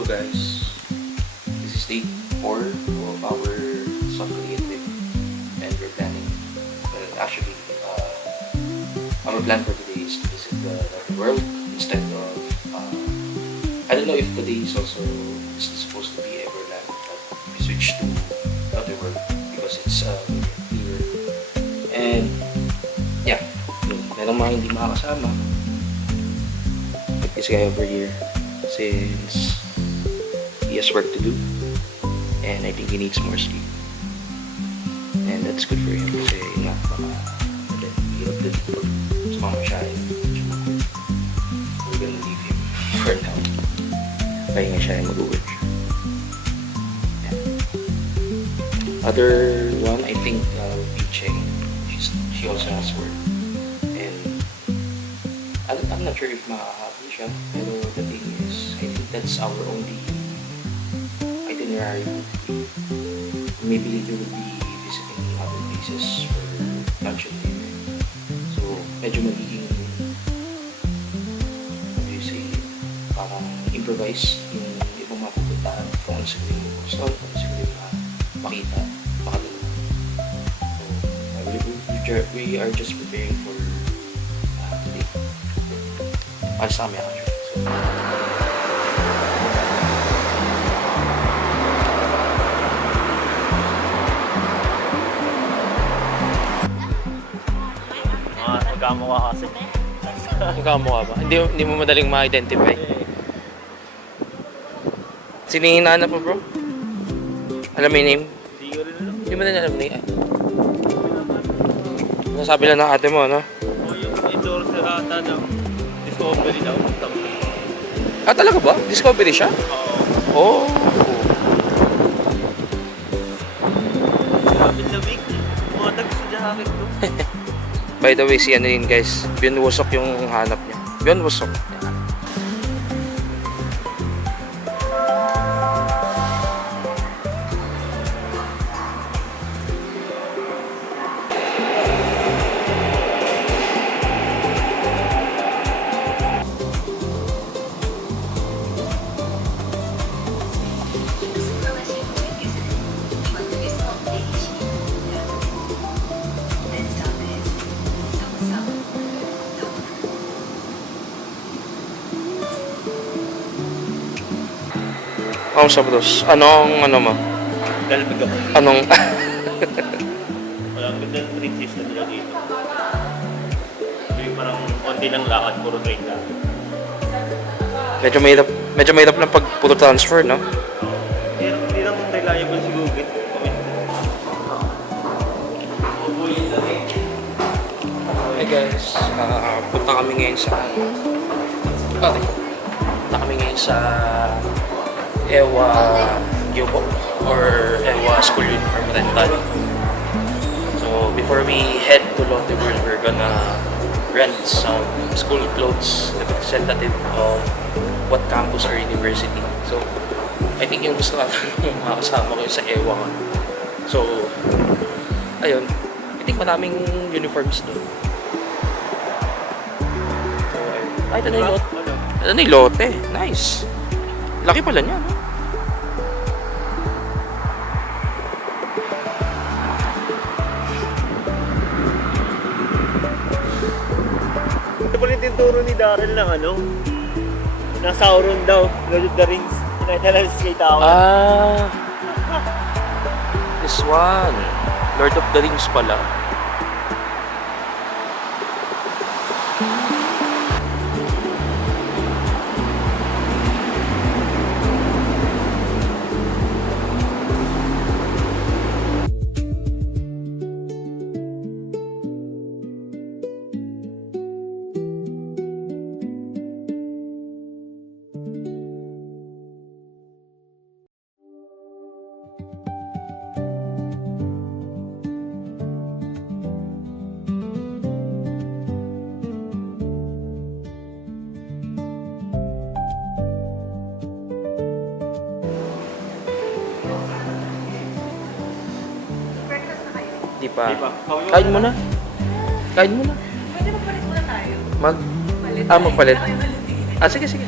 Hello guys, this is day 4 of our Song Creative and we're planning, our plan for today is to visit the world instead of, I don't know if today is also supposed to be Everland, but we switched to Outer World because it's newer. And yeah, merong mga hindi makakasama. Like this guy over here, since he has work to do and I think he needs more sleep, and that's good for him kasi yun nga, baka hirap din pag sumama siya. We're gonna leave him for now, pahinga siya and mag-work siya. Yeah. Other one, I think Picheng, she also has work, and I'm not sure if makakahabol siya, pero the thing is, I think that's our only itinerary. Maybe later we'll be visiting other places for lunch and dinner. So, medyo magiging, what do you say, parang improvise yung ibang mapupuntahan kung ano siguro yung gusto, kung ano siguro yung makita, makalala. So, we are just preparing for today. Para sa kami actually. Magkamukha kasi. Magkamukha ba? Hindi mo madaling ma-identify. Sino yung hinahanap mo, bro? Alam mo yung name? Hindi ko rin alam. Hindi mo din alam na yun. Nasabi lang ng ate mo, no? O yung endorse na ata ng Discovery daw. Ah, talaga ba? Discovery siya? Oo. Oh. Grabe lamig. Mga tag sa jacket ko. By the way, si ano yun guys, Byun Wusok yung hanap niya. Byun Wusok. Kamusta bros? Anong ano mo? Dalbig ako. Anong Walang ganda ng train system nila dito. Yung parang konti ng lakad, puro train lang. medyo mahirap lang pag puro transfer, no? Hindi lang reliable si Google. Hey guys, punta kami ngayon sa Ewa Gyobo or Ewa School Uniform Rental. So before we head to Lotte World, we're gonna rent some school clothes representative of what campus or university. So I think yung gusto natin yung mga kasama ko yung sa Ewa. So ayun, I think maraming uniforms doon. So ayun. Ay, ito na yung Lotte. Ito na yung Lotte. Nice. Laki pala niya, no? Ito pala yung tinturo ni Daryl ng ano, ng Sauron daw, Lord of the Rings. Pinadala sa kay tao. Ah, this one. Lord of the Rings pala. Di pa. Kain mo na. Kain mo na. Pwede magpalit muna tayo. Magpalit. Magpalit. Sige, sige.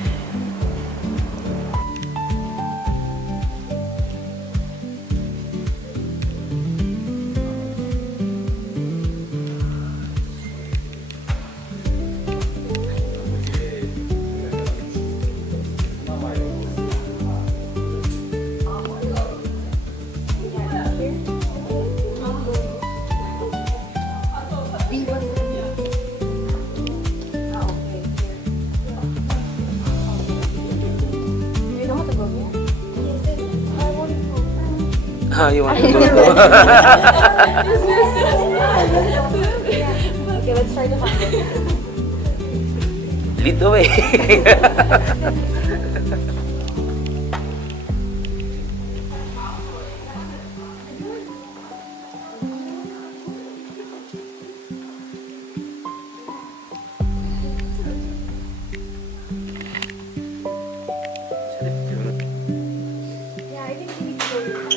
You want to go? Okay, let's try to find it. Lead the way. Yeah, I think we need to go first.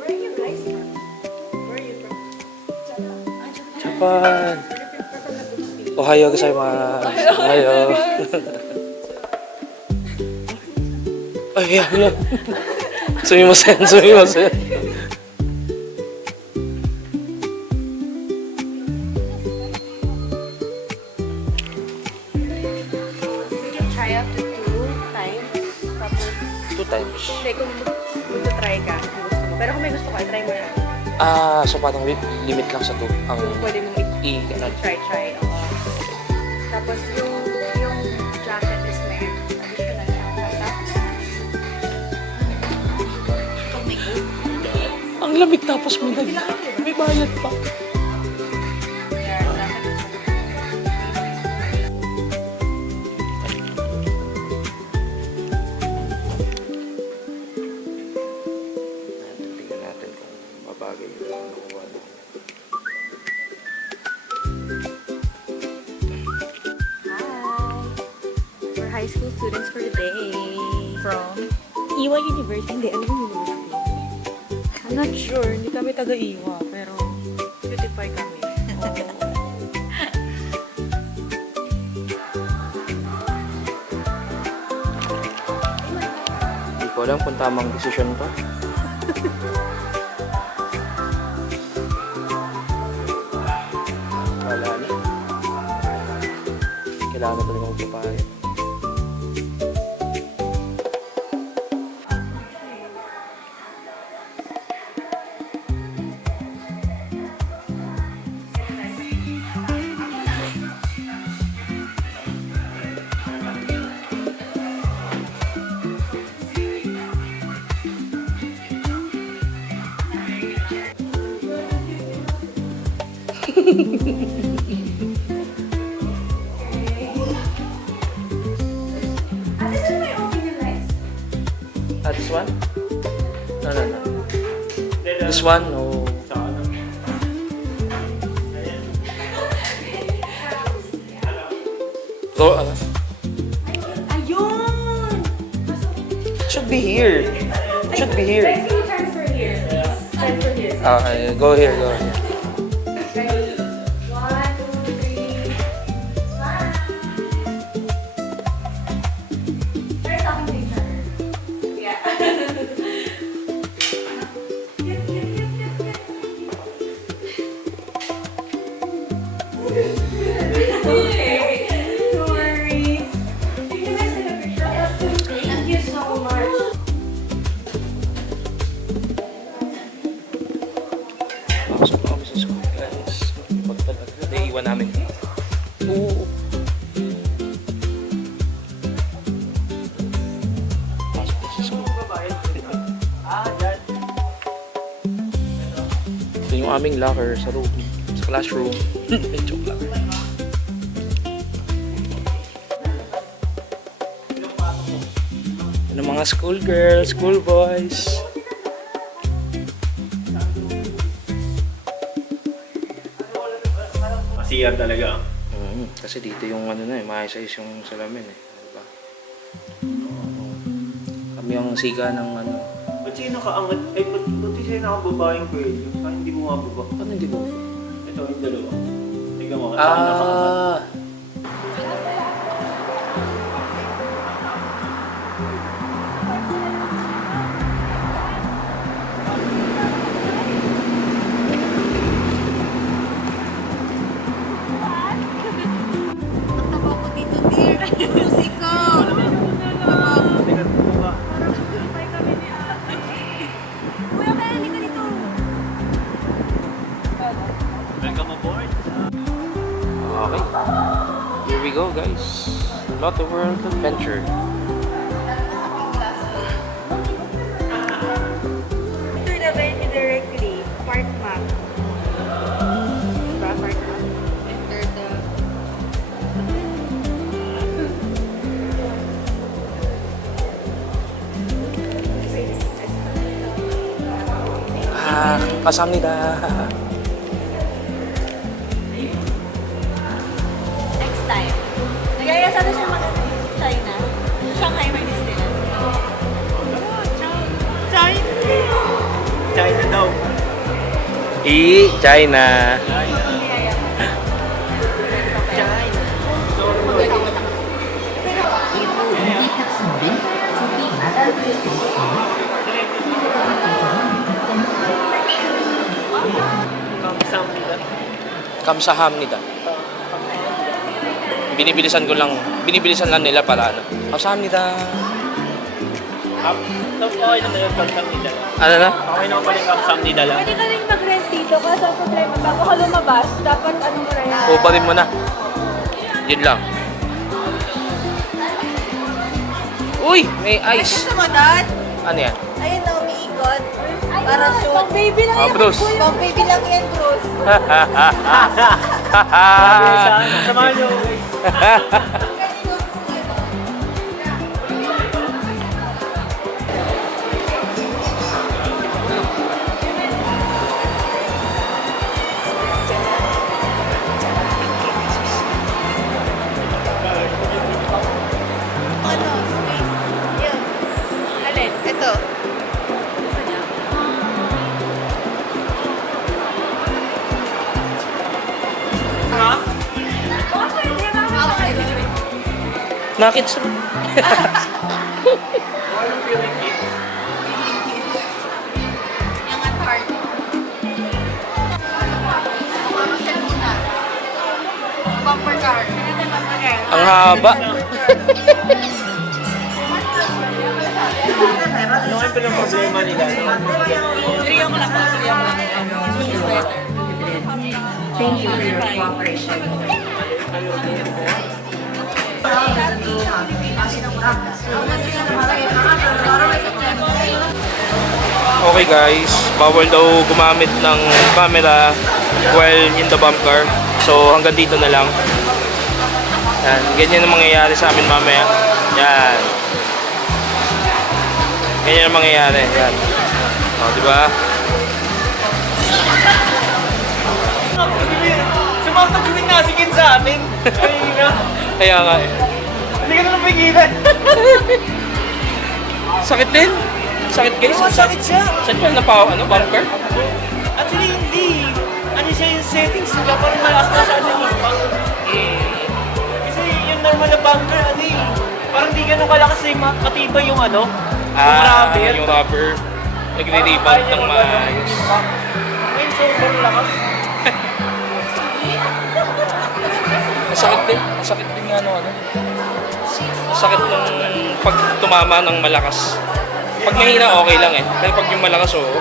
Where are you guys from? Where are you from? Japan. Ohayo gozaimasu. Ohayo. Ay, yeah. Sumimasen, sumimasen. We can try up to 2 times. Tapos, 2 times. hindi, kung mag-try ka, kung gusto mo. Pero kung may gusto ka, try mo na. So parang limit lang sa 2 ang Pwede mong try. Oo. Tapos yung jacket is may additional siyang kata. Ang lamig tapos may bayad pa. Yeah, jacket is Tingnan natin kung mabagay yung nakuha natin. Hi! We're high school students for the day. From Iwa University. Hindi, ano yung university? I'm not sure. Hindi kami taga-Iwa. Pero, beautify kami. Hindi ko alam kung tamang desisyon pa. Wala na. Kailangan na talaga magpapahit. This one? No. This one? No. Go, Ayun! Should be here. Should be here. Can you transfer here? Transfer here. Go here, go here. Ready? 1, 2, 3. Smile! They're talking to each other. Yeah. No worries. You can guys take a picture. Thank you so much. Pasok na kami sa school, guys. Pagtalag. Naiiwan namin. Oo. Pasok na sa school. Ito yung aming locker sa room. Sa classroom. Joke lang. Ano mga school girls, school boys. Masiyag talaga. Kasi dito yung ano na maayos-ayos yung salamin diba? Kami ang siga ng ano. Ba't sa'yo nakaangat? Ay, ba't sa'yo nakababa yung pwede? Saan hindi mo mababa? Ano hindi mo? Ito, yung dalawa. Tignan mo, saan nakaangat? Takbo ko dito, dear. Siko. Tingnan mo ba? Parang nakikita kami ni ate. Lotte World Adventure. Enter the venue directly. Park map. Diba? Park map. Enter the... 감사합니다. Next time. Nagaya sana siya maganda yung China. Shanghai may Disneyland. China daw. China. Kamsahamnida. Binibilisan lang nila para ano. Kamsahamnida. Okay naman yung kamsamnida. Ano na? Okay naman pala yung kamsamnida lang. Pwede ka rin mag-rent dito kasi ang problema bago ka lumabas, dapat ano mo na yan. Ubarin mo na. Yun lang. Uy! May ice. Gusto mo doon? Ano yan? Ayun na, umiikot. Ay, Para pang shoot. baby lang yan. Bruce. Pang baby lang yan, Bruce. Samahan nyo. Ano, space. Yun. Alin? Ito. Gusto niya? Ha? Baka pwede, baka pwede. Nakit sa... Yung at heart. Bumper car. Ang haba. Ano kayo pa ng problema nila? Thank you for your cooperation. Okay guys, bawal daw gumamit ng camera while in the bump car. So hanggang dito na lang. Yan, ganyan ang mangyayari sa amin mamaya. Yan. Ganyan ang mangyayari. Yan. O, di ba? Sumakot gawin nasigin sa atin. Ay nga. Kaya nga eh. Hindi ka na napigilan. Sakit din. Sakit guys. Masakit siya. Saan pa ano, bump car? Actually, hindi. Ano siya yung settings nila, parang malakas na siya yung impact. Kasi yung normal na bunker, ano eh, parang di ganun kalakas eh, matibay yung ano, yung rubber. Yung rubber. Nagre-rebound ng maayos. Ngayon, sobrang lakas. Masakit din. Masakit din nga ano. Masakit nung pag tumama ng malakas. Pag mahina, okay lang eh. Pero pag yung malakas, oo.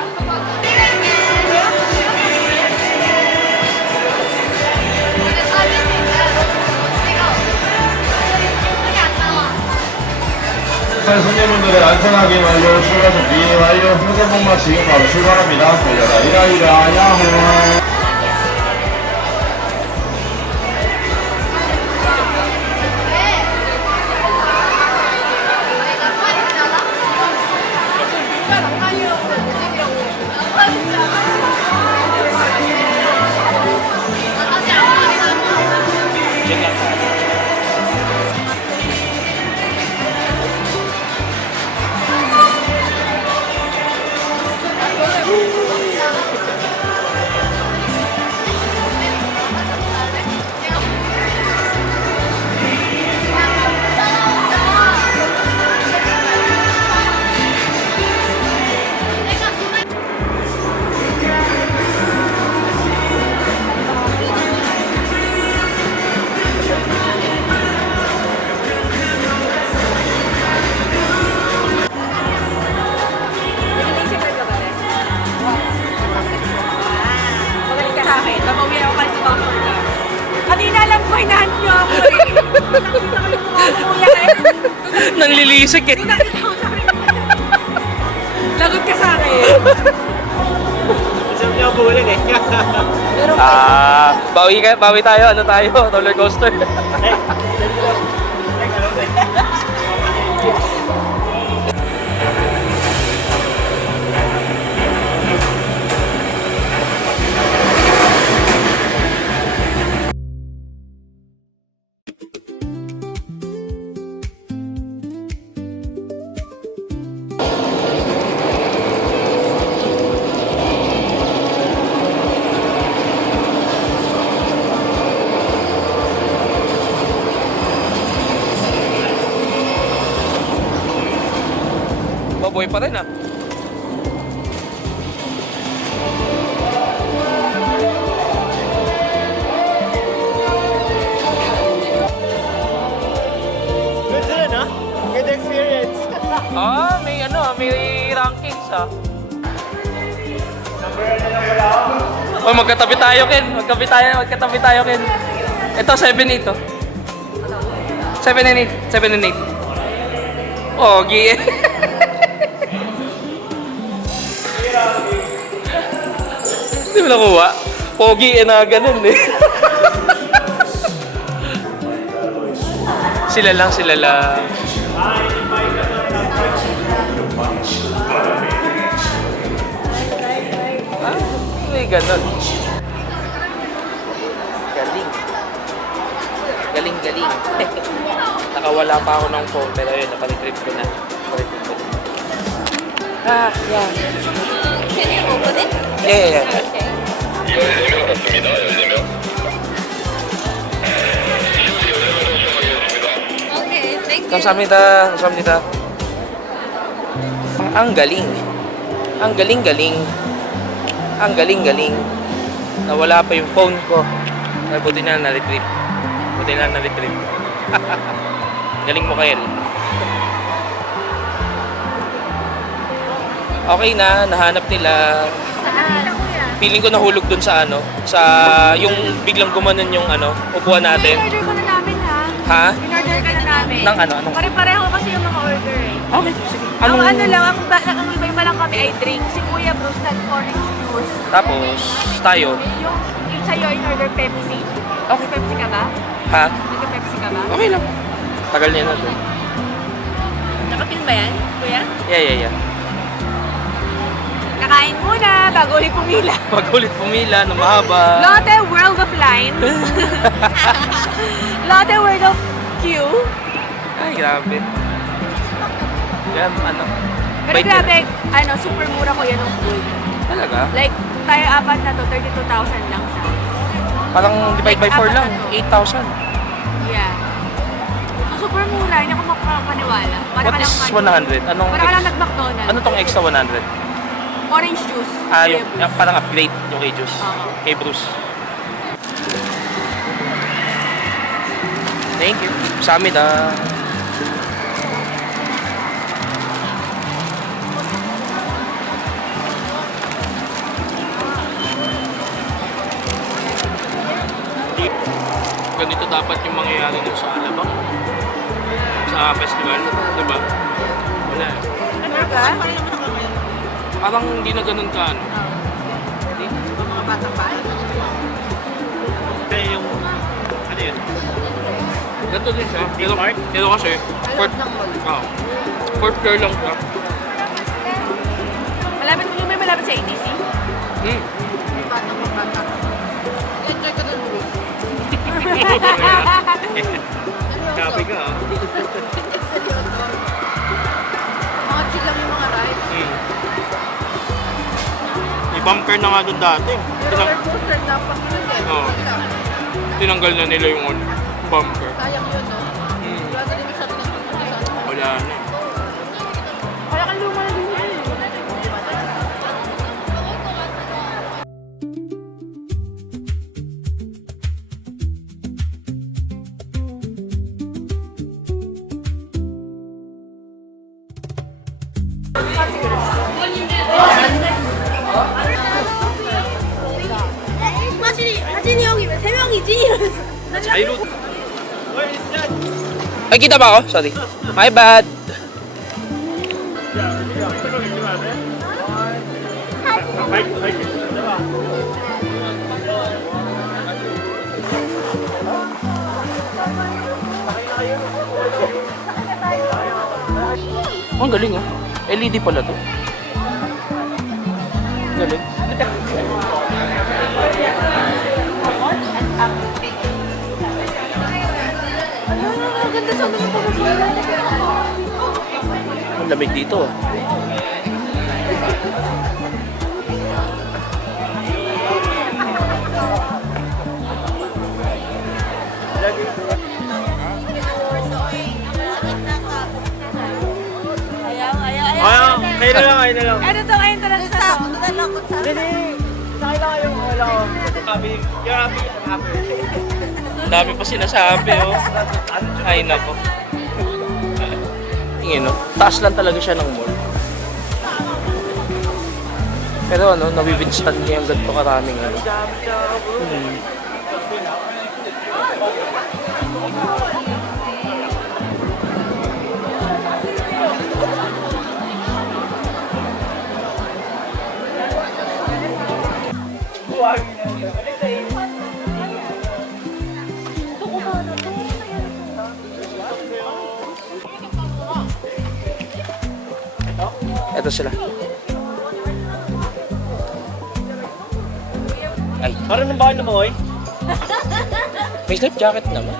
자, 손님분들의 안전하게 완료, 출발 준비 완료, 휴대폰만 지금 바로 출발합니다. 달려라, 이라이라, 야호. sisig eh. Lagot ka sa akin. Isang niya bulan eh. Pero Bawi tayo. Ano tayo? Roller coaster. Baboy pa rin ah. Good sila na? Good experience. May rankings ah. Oh, magkatabi tayo, Ken. Magkatabi tayo, Ken. Ito, 7-8 to. 7 and 8. Oh, gi. Hindi mo nakuha. Pogi na ganun eh. Sila lang. May ganun. Galing. Nakawala pa ako ng phone pero yun, napalitrip ko na. Yeah. Can you open it? Yeah. Okay. Okay, thank you. 감사합니다. Ang galing. Nawala pa yung phone ko. Ay, buti na na-retrieve. Galing mo, Kael. Okay na, nahanap nila. Feeling ko nahulog dun sa yung biglang gumanon yung upuan natin. in-order ko na namin ha. Ha? In-order ka na namin. Nang anong? Pare-pareho kasi yung mga order eh. Okay, sige. Ang ang iba-iba lang kami ay drink. Si Kuya Bruce nag-orange juice. Tapos, tayo. Yung sa'yo in-order Pepsi. Okay. Pepsi ka ba? Ha? Nagka-Pepsi ka ba? Okay lang. Tagal niya na doon. Nakapin ba yan, Kuya? Yeah. Kakain muna bago ulit pumila. Pag ulit pumila na mahaba. Lotte World of Lines. Lotte World of Q. Ay, grabe. Yan, Pero Wait, grabe, super mura ko yan ng food. Talaga? Like, tayo apat na to, 32,000 lang sa. Parang divide by 4 apat lang. na to. 8,000. Yeah. So, super mura, hindi ako makapaniwala. Para What ka is lang 100? Para ka lang nag-McDonald's. Ano tong extra 100? Orange juice. Yung Kuya Bruce. parang upgrade yung kay Juice. Oo. Kay Bruce. Thank you. Samida. Ganito dapat yung mangyayari dun sa Alabang. Sa festival, di ba? Wala eh. Ano ka? Parang hindi na ganun ka Hindi? Kaya yung, ano yun? Ganito din siya. Pero kasi, fourth floor lang siya. Malapit sa ATC? Enjoy ko dun, Bruce. Sabi ka ah. Mga chill lang yung mga rides. May bumper na nga doon dati. Yung roller coaster na pakinggan. Oo. Tinanggal na nila yung bumper. Sayang yun, no? Wala na rin yung sabi ng Wala na. Wala kang luma na din yan. 하진이 형이 왜 3명이지? 이러면서. Ay, kita ba ako? Sorry. My bad. Oh, ang galing ah. LED pala to. Galing. Ang ganda sa mga pagkakulang. Ang lamig dito ah. Kayo na lang. Ano to? Ayun talaga sa to. Hindi, sakay lang kayo. Wala ko. Happy, you're happy, I'm happy. Ang dami pa sinasabi oh. Ay nako. Tingin no, taas lang talaga siya ng mall. Pero ano, nabibinstan niya yung ganito karaming ano. Ito sila. Ay, Parang nang bahay na mo, oy. may life jacket naman.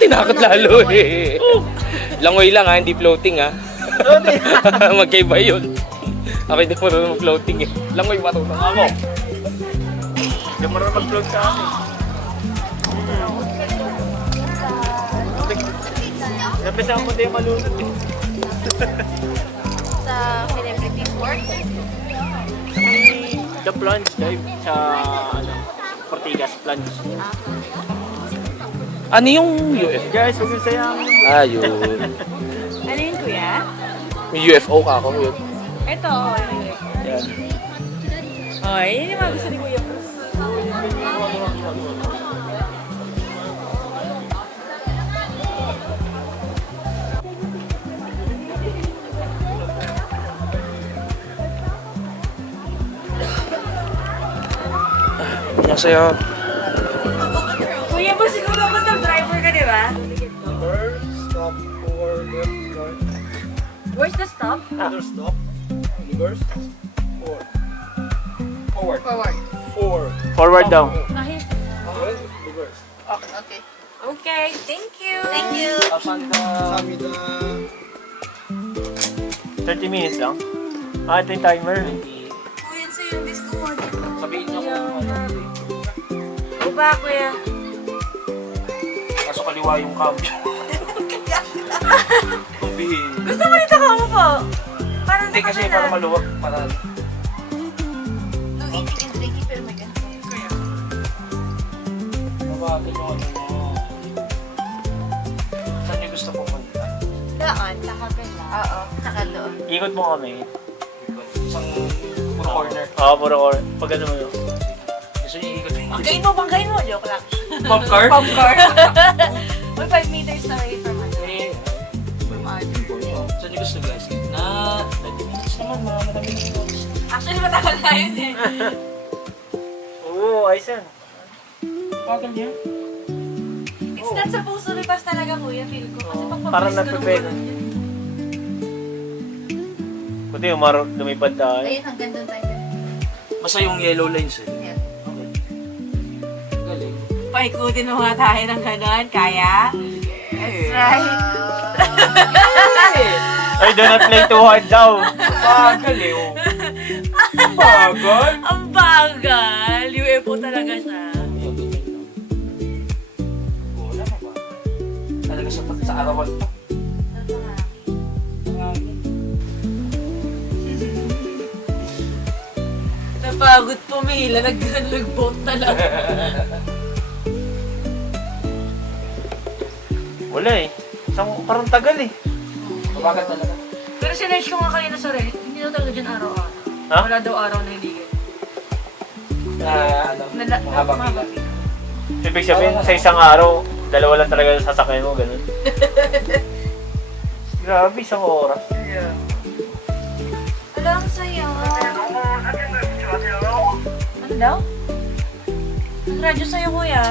Tinakot lalo eh. Langoy lang ha, hindi floating ha. Magkaiba yun. Ako hindi marunong mag-floating eh. Langoy marunong ako. Hindi mo rin mag-vlog sa akin. Napisa mo din malunod eh. Sa celebrity sports. The plunge dive sa ano, Ortigas plunge. Ano yung UFO? Guys, huwag yung sayang. Ah, yun. Ano yun, kuya? May UFO ka ako yun. Ito, Yan. oh, yun yung mga gusto ni kuya. Masaya. Kuya, ba siguro ako ng driver ka, di ba? Stop for left right. Where's the stop? Other stop. Reverse. Forward. Forward. Forward. Forward. Forward daw. Reverse. Okay. Okay, thank you. Thank you. 감사합니다. 30 minutes lang. Ah, ito yung timer. Kuya, so yung disco mo. Sabihin niyo kung ano. Uba, kuya. Kaso kaliwa yung cambio. Sabihin. Gusto mo dito ka mo po? Parang Hindi kasi para maluwag. Para No eating and drinking pero may ganito. mabagal yung ano mo. Saan niyo gusto pumunta? Doon, sa kabila. Oo, saka doon. Ikot mo kami. Isang puro corner. Oo, puro corner. Pag ano mo yun. Gusto niyo ikot yung Banggain mo. Joke lang. popcorn? Popcorn. Uy, 5 meters away from us. Eh, From us. saan niyo gusto guys? Na 30 minutes naman. Marami minutes. Actually, matagal na yun eh. Oo, ayos yan. Bagal niya. It's not supposed to be fast talaga, kuya, feel ko. Kasi pag Parang mabilis ka nung nagpe-peg. ganun yun. Buti yung lumipad tayo. Ayun, hanggang doon tayo. Basta yung yellow lines eh. Yeah. Galing. Paikutin mo nga tayo ng gano'n, kaya? That's right. Ay, do not play too hard daw. Bagal eh. Oh. Bagal? Ang bagal. UFO talaga siya. Wala na ba? Talaga sa arawan pa. Napagod pumila, nag-boat talaga. Wala eh. Parang tagal eh. Bagal talaga. Pero sinerge ko nga kanina sa Reddit, hindi daw talaga dyan araw-araw. Ha? Wala daw araw na hindi ganyan. Ano, Nala- mahabang mahabang pila. Ibig sabihin, sa isang araw, dalawa lang talaga yung sasakyan mo, ganun. Grabe, isang oras. Wala, ang saya. daw? Ang radyo sa'yo, kuya.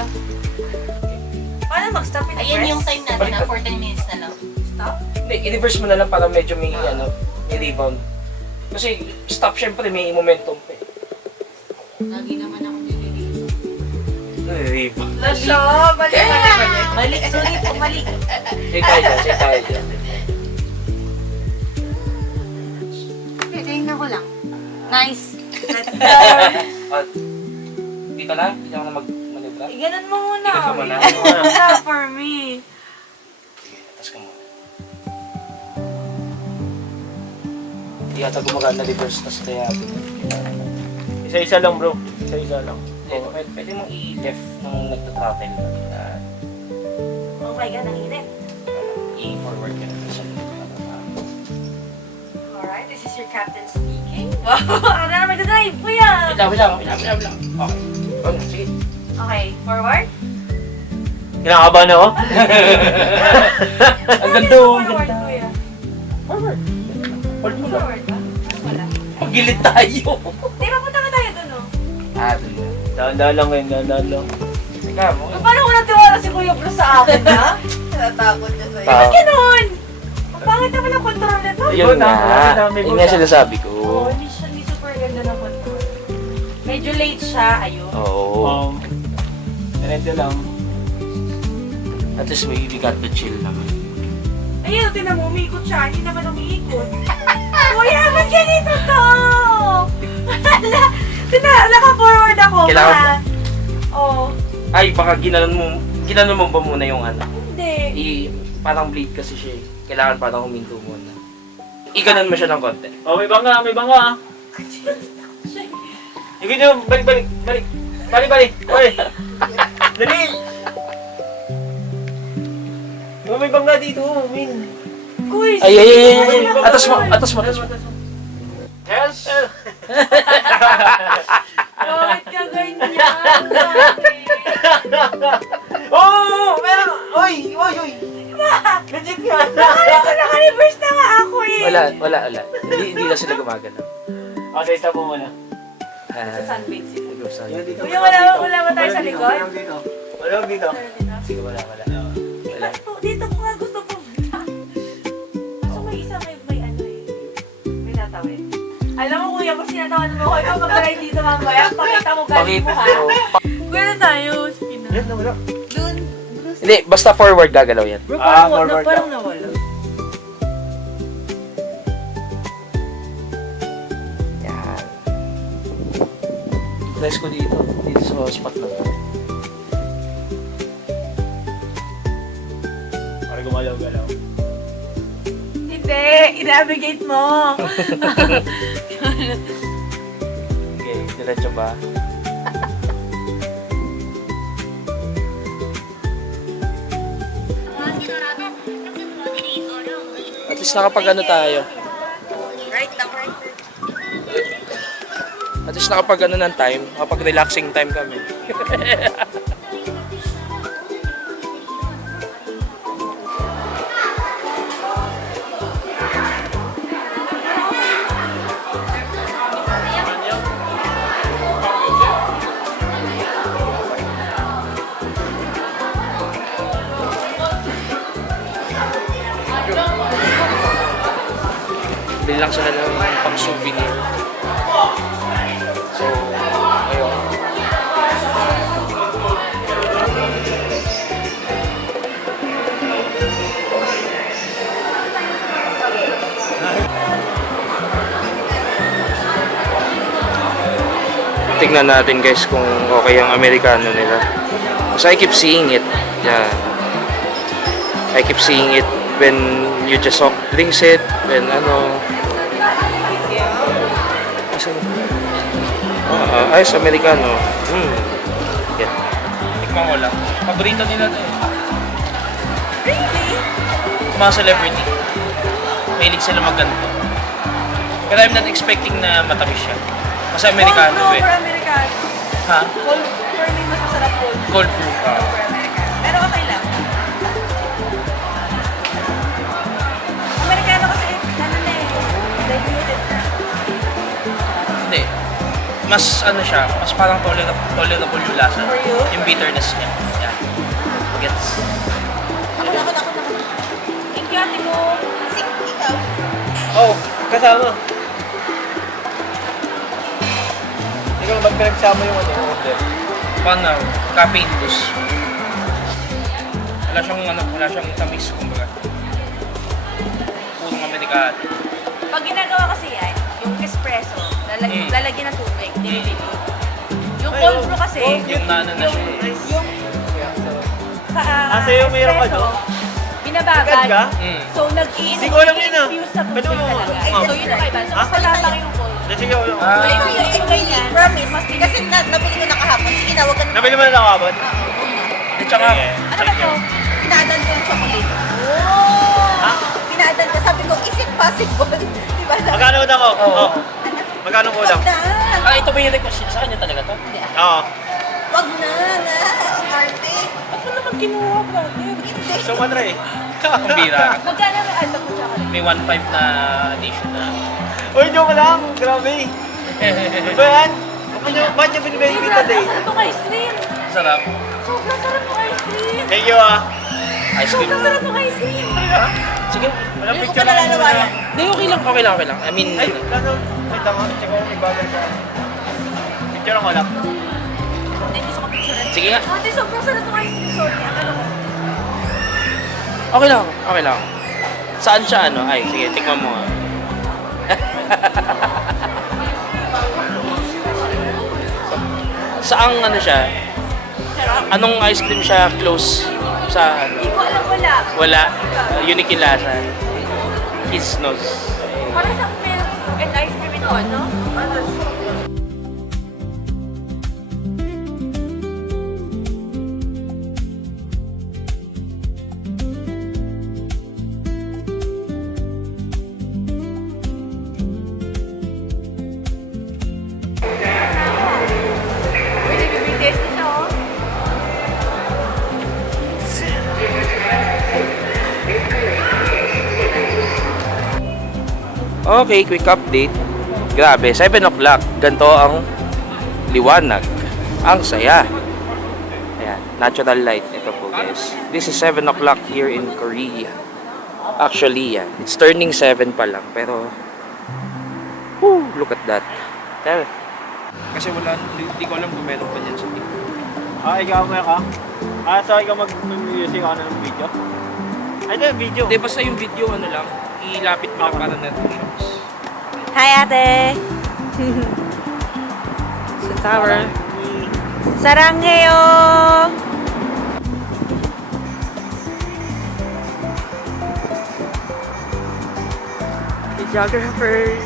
Paano mag-stop in the Ayan press? yung time natin na 14 minutes na lang. Stop? Hindi, i-reverse mo na lang para medyo may, may rebound. Kasi stop syempre may momentum pa eh. Lagi naman ako nililito. Rebound. Lasyo! Mali ka naman eh. Mali, sorry po, mali. Check tayo dyan. Tingnan ko lang. Nice. Let's go! Dito na? Hindi ako na mag-manibra? Ganun mo muna. Ganun mo muna. Ganun mo muna for me. Sige, atas ka muna. Hindi yata gumagana na reverse, tas kaya Isa-isa lang bro. Isa-isa lang. pwede mong i-left nung nagtatravel. Oh my God, ang init. I-forward ka na siya. Alright, this is your captain speaking. Wow! Ano na mag-drive, kuya? Wait lang. Okay. Sige. Okay, forward? Kinakabahan ako? Ang ganda, Forward, kuya. Forward. Hold mo lang. Forward ba? Wala. Pagilid tayo. Di ba punta ka tayo dun, no? Doon na. Dahan-dahan lang ngayon, dahan-dahan lang. Sige mo. Paano ko natiwala si Kuya Bro sa akin, ha? Natatakot na sa'yo. Ba't ganun? Ang pangit naman ang control nito. Yun nga. May Yun nga sinasabi ko. Oh, hindi super ganda ng control. Medyo late siya, ayun. Oo. Ganito lang. At least we got to chill naman. Ayun, tinan mo, umiikot siya. Hindi naman umiikot. Kuya, ba't ganito to? Naka-forward ako, Kailangan ha? Oo. Ay, baka ginanon mo ba muna yung ano? Hindi. Parang bleed kasi siya eh. Kailangan parang huminto muna. Iganon mo siya ng konti. Oh, may banga. Sige nyo, balik. Oy! Dali! Oh, may banga dito, Min. Kuy, Ay. Atas mo. Yes! bakit ka ganyan? Oh! Meron! Oy! Legit yan! Naka-reverse na nga ako eh. Wala. Hindi na sila gumagana. O, sa isa mo muna. Sa sunbase sila. Sige, Kuya, wala ba tayo sa likod? Wala dito. wala. Dito ko nga gusto ko. Kaso may isa may ano eh. May natawid. Alam mo kuya, pag sinatawa mo ko, ikaw mag-ride dito mamaya, pakita mo galing mo ha. Kuya na tayo. Yan, wala. Hindi, basta forward gagalaw yan. Bro, forward parang nawala. Yan. Press ko dito sa spot na to. Para gumalaw-galaw. Hindi, i-navigate mo. Okay, diretso ba? At least nakapag-ano tayo. Right now, right. At least nakapag-ano ng time. Nakapag-relaxing time kami. Bili lang sila ng pang souvenir. So, ayun. Tingnan natin guys kung okay ang Amerikano nila. Kasi I keep seeing it. Yeah. I keep seeing it when you just drinks it, when ano. Ayos Amerikano. Yeah. Tikman ko lang. Paborito nila to eh. Really? Mga celebrity. Mahilig sila magganto. Pero I'm not expecting na matamis siya. Kasi Amerikano Cold brew eh. for Americano. Ha? Cold for me, mas masarap cold brew. Cold brew. For Americano. Pero okay lang. Amerikano kasi, ano na eh, diluted na. Hindi. mas ano siya, mas parang tolerable yung lasa. For you? Yung bitterness niya. Yan. Gets? Ako na. Thank you, ate mo. Sik, ikaw. Oh, kasama. Ikaw, ba't pinagsama yung ano? Order? Paano? Caffeine boost. Wala siyang tamis, kumbaga. Purong Amerikano. Pag ginagawa kasi yan, yung espresso, lalagyan ng tubig, nililipot. Yung cold brew kasi, Yung nana na siya eh. yung sa'yo mayroon ka, no? binabagal. Agad ka? So, nag-i-infuse Hindi ko alam yun, ah. sa Pwede tubig mo- talaga. Ah. So, yun ang kaiba. So, mas Ah? matatang yung cold. Sige, wala. Ah. So, yung ganyan, Promise. mas Kasi nabili ko na kahapon. Sige na, huwag ka na. Nabili mo na nakabot? At saka, Ano ba to? Pinaadan ko yung chocolate. Ha? Pinaadan ko. Sabi ko, is it possible? Diba? Magkano ulang ko? Oo. Magkano ulang? Wag na. ito ba yung request sa kanya talaga to? Oo. Wag na. Arte. Ba't mo naman kinuha, brother? Hindi. So, matra eh. Ang bira. Magkano ang alta mo chocolate? May 1.5 na edition na. Uy, joke lang. Grabe. Ano ba yan? Ba't niya binibigay Hey, kita day? sarap ng ice cream. Sarap. Sobrang sarap ng ice cream. Thank you ah. Ice cream. Sobrang sarap ng ice cream. Sige. Walang Hindi ko picture pa lang. nalalawanan. Hindi, okay lang. I mean, Ay, kaso, wait lang ah. Check ko kung may bagay sa... Picture lang ko lang. Hindi, gusto ko picture. sige nga. Ate, sobrang sarap ng ice cream. Sorry, ano ko? Okay lang. Saan siya ano? Ay, sige, tikman mo. Saang ano siya? Anong ice cream siya close sa Hindi ko alam, wala. wala? Unique yung lasa. Kisnos. Parang sa milk and ice cream ito, ano? Uy, nag-BTS na siya, oh. Okay, quick update. Grabe, 7 o'clock. Ganito ang liwanag. Ang saya. Ayan, natural light. Ito po guys. This is 7 o'clock here in Korea. Actually, yan. It's turning 7 pa lang. Pero, whew, look at that. Kasi wala, hindi ko alam kung meron pa dyan sa TikTok. Ah, ikaw may ka? Ah, so ikaw mag-music ako ng video? Ay, ito yung video. Hindi, basta yung video ano lang, ilapit mo lang para natin. Hi, ate! Sa tower. Sarangheyo! Videographers.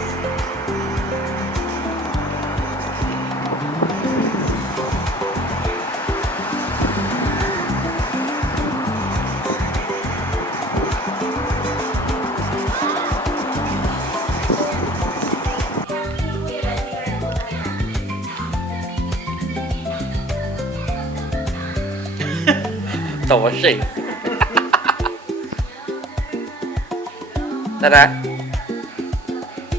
Tawa siya eh. Tara.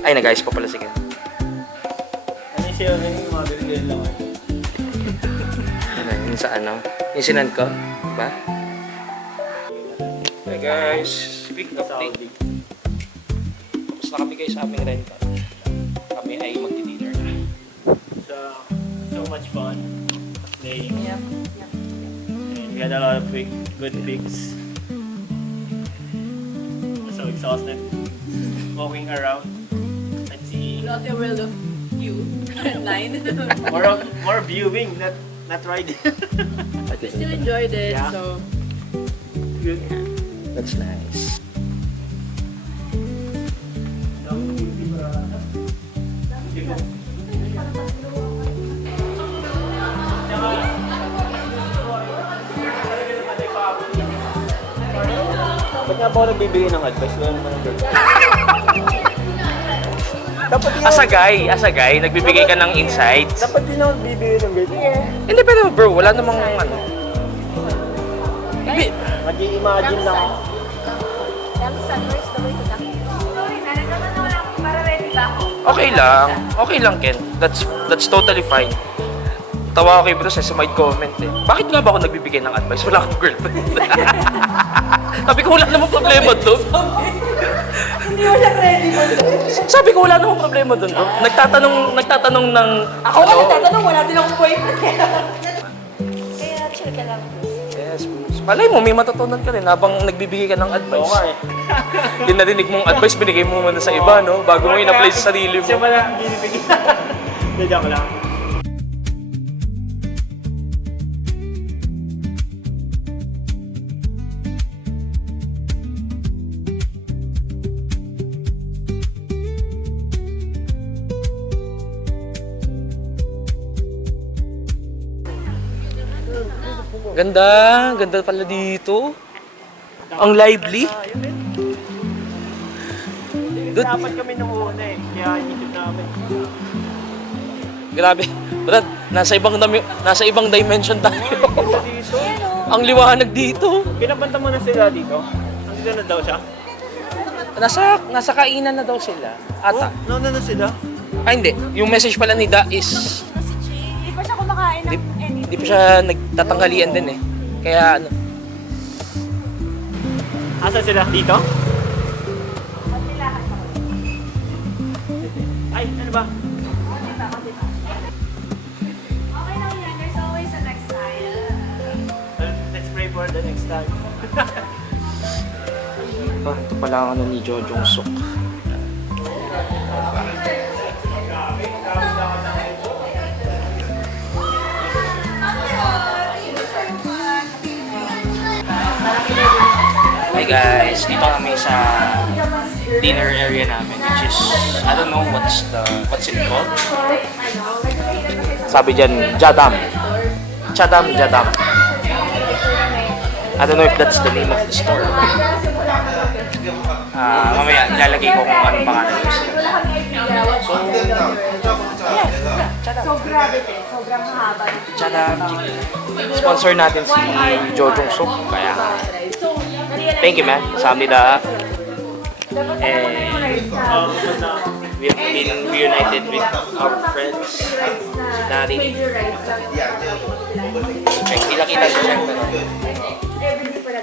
Ay, nag-ayos pa pala sige. Ano yung siya yung mga binigay lang? Ano, yun sa ano? Yung sinand ko? Diba? Hey guys, quick update. Tapos na kami guys sa aming rental. Kami ay magdi-dinner na. So much fun playing. Yep. And we had a lot of good pics. So exhausted walking around and seeing Not a world of you online. more viewing, not riding. We still enjoyed it, Yeah. so Good. That's nice. Ba't nga ba ako nagbibigay ng advice? Wala naman ang girl. Dapat yun. As a guy, nagbibigay ka ng insights. Dapat yun ako nagbibigay ng girl. Hindi pero bro, wala namang ano. Nag-i-imagine lang ako. Sorry, nalagyan na lang para ready ba ako? Okay lang Ken. That's totally fine. Tawa ko kay Bruce sa side comment eh. Bakit nga ba ako nagbibigay ng advice? Wala akong girlfriend. Sabi ko wala namang problema doon. Hindi wala ready mo. Sabi ko wala namang problema doon. Nagtatanong ng... Ako nga nagtatanong, wala din akong boyfriend. Kaya chill ka lang. Yes, Bruce. Malay mo, may matutunan ka rin habang nagbibigay ka ng advice. Oo nga eh. Yung narinig mong advice, binigay mo muna sa iba, no? Bago mo in-apply sa sarili mo. Siya pala ang binibigyan. Hindi, joke lang. Ganda pala dito. Ang lively. Good. Dapat kami nung una eh. Kaya inisip namin. Grabe. Brad, nasa ibang dimension tayo. Dito. Ang liwanag dito. Pinabanta mo na sila dito. Nandito na daw siya. Nasa kainan na daw sila. Ata. Nauna na sila. Ay hindi. Yung message pala ni Da is Hindi pa siya kumakain ng anything. di pa siya nagtatanghalian din eh. Kaya ano. Asan sila? Dito? Ay, ano ba? Okay lang yan. There's always a next time. Let's pray for the next time. Ito pala ang ano ni Jojong Suk. Hi guys, dito kami sa dinner area namin, which is, I don't know what's it called? Sabi dyan, Jadam. Jadam. I don't know if that's the name of the store. Mamaya, ilalagay ko kung anong pangalan nito. So, Sobrang haba. Jadam. Sponsor natin si Jojong Suk, kaya thank you man, samnida. And we have been reunited with our friends. Si Daddy. Check, hindi lang kita siya check pero.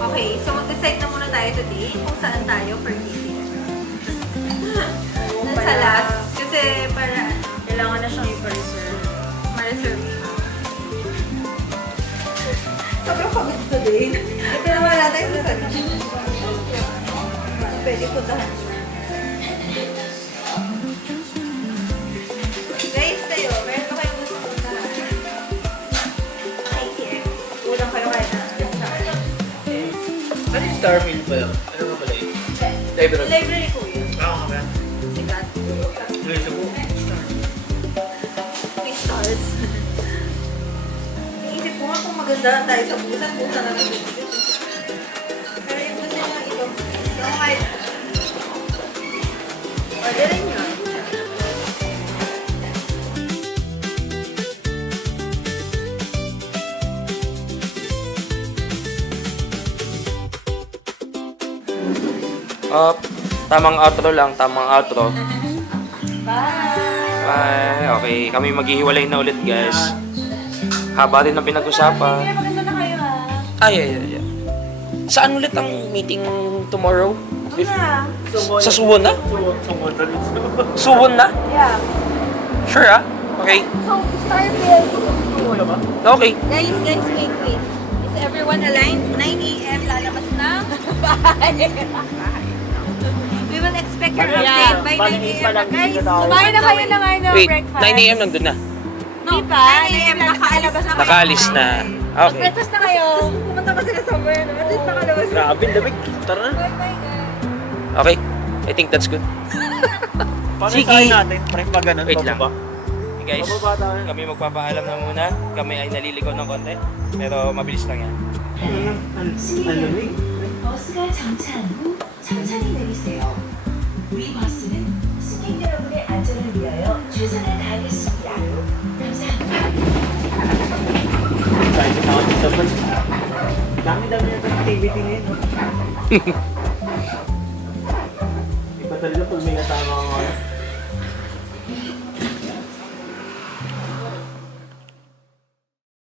Okay, so mag-decide na muna tayo today kung saan tayo for meeting. Dun sa last, kasi para kailangan na siyang i-reserve. Ma-reserve siya. Sobrang pagod today. Ito na wala tayo sa sarili. Pwede puntahan. Guys, tayo, meron ba kayong gusto puntahan? ITM. Kulang kayo kahit na. Ano yung Starfield pa yun? Ano ba pala yun? Library. Library ko yun. Oo nga ba? Sikat. May stars. Iisip ko nga kung maganda tayo sa busan na lang dito. Pero yung gusto nyo ito. So, kahit orderin nyo. Tamang outro lang, tamang outro. Bye! Bye. Okay, kami maghihiwalay na ulit guys. Haba rin ang pinag-usapan. Maganda na kayo Ay. Saan ulit ang meeting tomorrow? na. Sa Suwon na? Sumunod na rin. Suwon na? Yeah. Sure ah? Okay. So, Starfield. Wala ba? Okay. Guys, wait. Is everyone aligned? 9 a.m. lalabas na. Bye! We will expect your Yeah. update by 9 a.m. Palang Guys, dito tayo. Kumain na kayo ng Wait, breakfast. 9 a.m. nandun na. No, 9 a.m. nakaalis na. Nakaalis na. Okay. Breakfast na kayo. Pumunta pa sila somewhere. At least nakalabas na. Grabe, lamig. Tara na. Bye, guys. Okay. I think that's good. Paano Sige. saan natin? Parang pa ganun. Wait lang. bababa? Hey guys, Bababa tayo. kami magpapaalam na muna. Kami ay naliligaw ng konti. Pero mabilis lang yan. Ang lamig. 버스가 정차한 후 천천히 내리세요. 우리 버스는 승객 여러분의 안전을 위하여 최선을 다하겠습니다. 감사합니다.